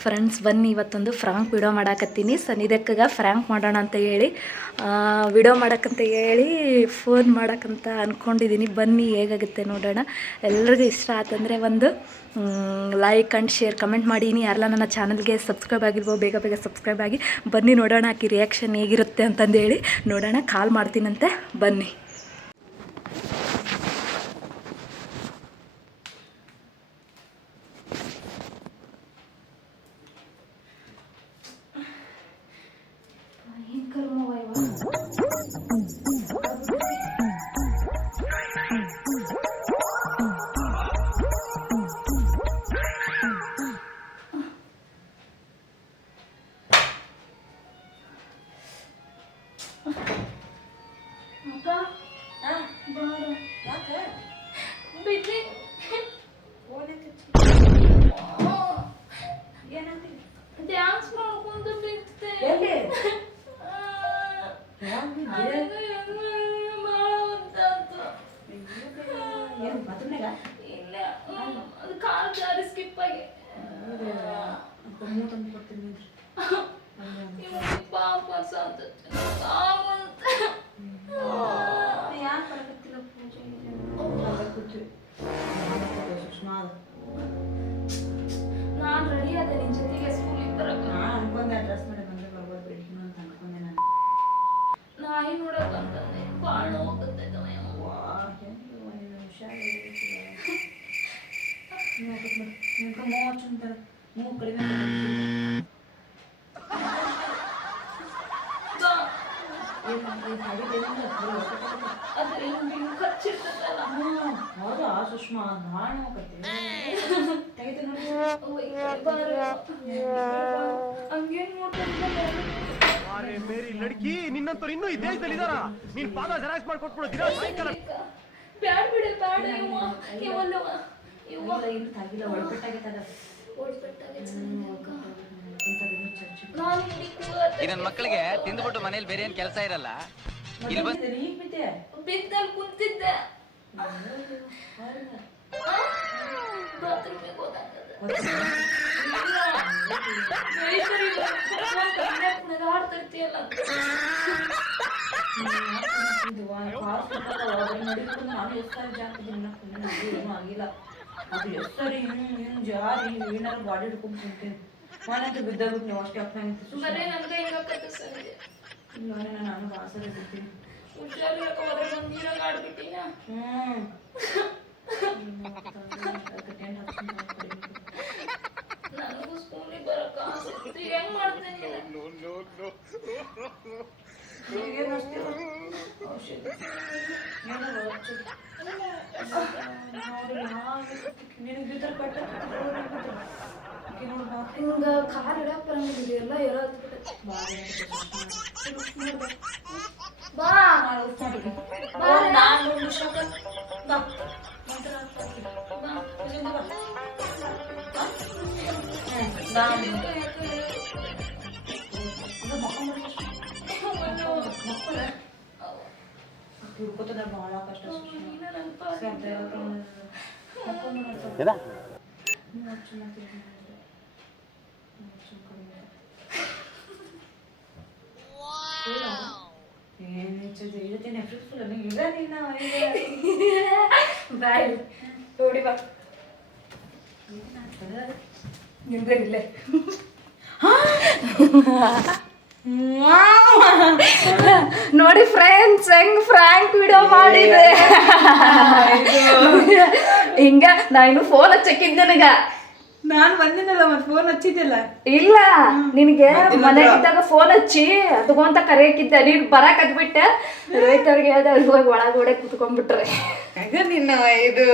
Friends ಬನ್ನಿ, ಇವತ್ತೊಂದು prank video ಮಾಡಾಕತ್ತೀನಿ. ಸನಿದಕ್ಕಗ ಫ್ರಾಂಕ್ ಮಾಡೋಣ ಅಂತ ಹೇಳಿ ವಿಡಿಯೋ ಮಾಡೋಕ್ಕಂತ ಹೇಳಿ ಫೋನ್ ಮಾಡೋಕ್ಕಂತ ಅಂದ್ಕೊಂಡಿದ್ದೀನಿ ಬನ್ನಿ, ಹೇಗಾಗುತ್ತೆ ನೋಡೋಣ. ಎಲ್ರಿಗೂ ಇಷ್ಟ ಆತಂದರೆ ಒಂದು ಲೈಕ್ ಆ್ಯಂಡ್ ಶೇರ್ ಕಮೆಂಟ್ ಮಾಡಿ. ನೀ ಯಾರೆಲ್ಲ ನನ್ನ ಚಾನಲ್ಗೆ ಸಬ್ಸ್ಕ್ರೈಬ್ ಆಗಿಲ್ವೋ ಬೇಗ ಬೇಗ ಸಬ್ಸ್ಕ್ರೈಬ್ ಆಗಿ, ಬನ್ನಿ ನೋಡೋಣ ಆಕಿ ರಿಯಾಕ್ಷನ್ ಹೇಗಿರುತ್ತೆ ಅಂತಂದೇಳಿ ನೋಡೋಣ. ಕಾಲ್ ಮಾಡ್ತೀನಂತೆ. ಬನ್ನಿ. ಏನು ಬಾತ್ರೂಮ್ನಾಗ ಇಲ್ಲ ಅದು ಕಾಲ್ ಜಾರಿ ಸ್ಕಿಪ್ ಆಗಿ. ತಂದು ಕೊಡ್ತೀನಿ ನಿಮ್ಗೆ ಮೂವತ್ತು ಚುಂತಾರೆ ಮೂಗು ಕಡಿಮೆ ಹೌದಾ ಸುಷ್ಮಾ ನಾನು ಹಂಗೇನ್ ಅರೆ ಮೇರಿ ಲಡ್ಕಿ ನಿನ್ನಂತವ್ರು ಇನ್ನೂ ಈ ದೇಶದಲ್ಲಿ ಇದಾರ ನೀನ್ ಪಾದ ಜೆರಾಕ್ಸ್ ಮಾಡ್ಕೊಟ್ಬಿಡು ದಿನ ಸಾಯಂಕಾಲ. ಬ್ಯಾಡ್ ಬಿಡ ಬ್ಯಾಡ ಇವ ಇವಲ್ಲವ ಇಲ್ಲ ತಾಗಿಲ್ಲ ನನ್ನ ಮಕ್ಕಳಿಗೆ ತಿಂದ್ಬಿಟ್ಟು ಮನೇಲಿ ಬೇರೆ ಏನ್ ಕೆಲಸ ಇರಲ್ಲ ಇಲ್ಲಿ ಬಂದ್ ಬಿದ್ದಲ್ಲಿ ಕುಂತಿದ್ದೆ ಆಡ್ತಿರ್ತೀಯಲ್ಲ ನಾನು ಎಷ್ಟು ಆಗಿಲ್ಲ ಅದು ಎಷ್ಟು ಸರಿ ಹಿಂಗ್ ಹಿಂಗ್ ಜಾರಿ ಏನಾರ ಗಾಡಿ ಹಿಡ್ಕೊಂಡ್ ಕುಂತೀನಿ ನಾನಂತೂ ಬಿದ್ದಾಗ್ಬಿಟ್ಟು ನೀವು ಅಷ್ಟೇ ಅಪ್ಪ ಬರೇ ನನ್ಗೆ ಹಿಂಗಕ್ಕತ್ತೆ ಸಂಜೆ ನಾನು ಬಾಸರ ಬಿಡ್ತೀನಿ ಹುಷಾರಿಲ್ಲಕ ಹೋದ್ರೆ ಬಂದು ನೀರಾಗ ಆಡ್ಬಿಟ್ಟಿನ ಹ್ಮ್ ನನಗೂ ಸ್ಕೂಲಿಗೆ ಬರಕ ಆಸೆ ಇತ್ತು. ಹೆಂಗ್ ಮಾಡ್ತೇನೆ ಹಿಂಗ ಕಾರ್ ಇಡಕ್ ಬರಂಗಿಲ್ಲ ಎಲ್ಲ ಎಲ್ಲ ಬಾ. ಹುಡ್ಕೋತದ ಬಾ. ಕಷ್ಟ ಬಾಯ್ ನೋಡಿ ಬಾ ನಿಂದ್ರೆ ಇಲ್ಲೇ ನೋಡಿ ಫ್ರೆಂಡ್ಸ್ ಹೆಂಗ್ ಫ್ರಾಂಕ್ ವಿಡಿಯೋ ಮಾಡಿದೆ. ಹಿಂಗ ನಾ ಇನ್ನು ಫೋನ್ ಹಚ್ಚಕ್ಕಿದ್ದೆ ನನಗ. ನಾನು ಬಂದಿನಲ್ಲ ಮತ್ತೆ ಫೋನ್ ಹಚ್ಚಿದ್ದಿಲ್ಲ ಇಲ್ಲ ನಿನಗೆ ಮನೆಗಿದ್ದಾಗ ಫೋನ್ ಹಚ್ಚಿ ಅದಕ್ಕಂತ ಕರೆಯಕ್ಕಿದ್ದೆ ನೀನು ಬರಕ್ ಅದ್ಬಿಟ್ಟೆ. ರೋಹಿತ್ ಅವ್ರಿಗೆ ಹೇಳ್ದೆ ಅವ್ರಿಗೆ ಹೋಗಿ ಒಳಗಡೆ ಕುತ್ಕೊಂಡ್ಬಿಟ್ರೆ. ನಿನ್ನ ಇದು?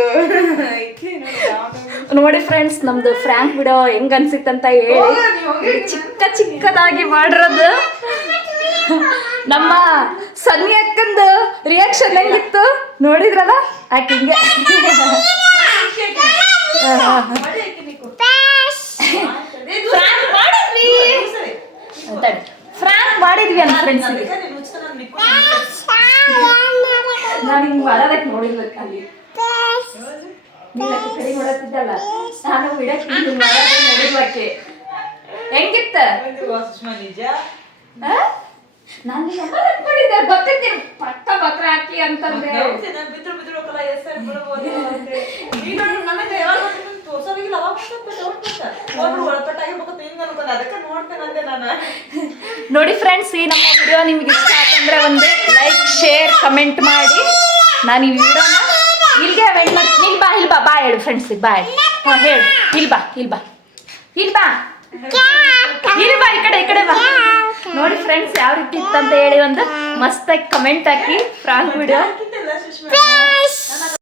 ನೋಡಿ ಫ್ರೆಂಡ್ಸ್ ನಮ್ದು ಫ್ರಾಂಕ್ ವಿಡಿಯೋ ಹೆಂಗ್ ಅನ್ಸಿತ್ತಂತ ಹೇಳಿ. ಚಿಕ್ಕ ಚಿಕ್ಕದಾಗಿ ಮಾಡಿರೋದು. ನಮ್ಮ ಸನ್ನಿ ಅಕ್ಕಂದು ರಿಯಾಕ್ಷನ್ ಹೆಂಗಿತ್ತು ನೋಡಿದ್ರಲ್ಲ? ಆಕೆ ಹಿಂಗೆ ಫ್ರಾಂಕ್ ಮಾಡಿದ್ವಿ ತಡಿ. ಫ್ರಾಂಕ್ ಮಾಡಿದ್ವಿ ಅಂತ ಫ್ರೆಂಡ್ಸ್ ನಾನು ಹಿಂಗೆ ಮಾಡೋದಕ್ಕೆ ನೋಡಿರ್ಬೇಕು ಅಲ್ಲಿ. ಕಡೆ ನೋಡತ್ತಿದ್ದಲ್ಲ. ನಾನು ಬಿಡಕ್ಕೆ ನೋಡಿರ್ಬೇಕೆ ಹೆಂಗಿತ್ತ? ನಾನು ಅನ್ಕೊಂಡಿದ್ದೆ ಗೊತ್ತಿದ್ದೆ ಪಕ್ಕ ಹಾಕಿ ಅಂತಂದ್ರೆ ಬಿದ್ರು ಬಿದ್ರು ಹೋಗಲ್ಲ ಎಸ್ ಸರ್ ಬಿಡ್ಬೋದು ಈಗ ನನಗೆ ಯಾವಾಗ ತೋರ್ಸೋರಿಗಿಲ್ಲ ಅವಾಗ ಅನ್ಕೊಂಡೆ ಅದಕ್ಕೆ ನೋಡ್ತೇನೆ ನಾನು. ನೋಡಿ ಫ್ರೆಂಡ್ಸ್ ಈ ನಮ್ಮ ವಿಡಿಯೋ ನಿಮ್ಗೆ ಇಷ್ಟ ಆತಂದ್ರೆ ಒಂದು ಲೈಕ್ ಶೇರ್ ಕಮೆಂಟ್ ಮಾಡಿ. ನಾನು ಈ ವಿಡಿಯೋನ ಇಲ್ಲಿಗೆ ವೆಂಟ್ ಮಾಡ್ತೀನಿ ಇಲ್ಲಿ ಬಾ ಇಲ್ಲಿ ಬಾ ಬಾ ಹೇಳು ಫ್ರೆಂಡ್ಸಿಗೆ ಬಾ ಹೇಳು. ಹಾಂ, ಹೇಳು. ಇಲ್ಲಿ ಬಾ ಇಲ್ಲಿ ಬಾ. ಇಲ್ಲಿ ಬಾ. ಇಲ್ಲಿ ಬಾ, ಈ ಕಡೆ ಈ ಕಡೆ ಬಾ. ನೋಡಿ ಫ್ರೆಂಡ್ಸ್ ಯಾವ ರೀತಿ ಇತ್ತಂತ ಹೇಳಿ ಒಂದು ಮಸ್ತಾಗಿ ಕಮೆಂಟ್ ಹಾಕಿ ಫ್ರಾಂಕ್ ವಿಡಿಯೋ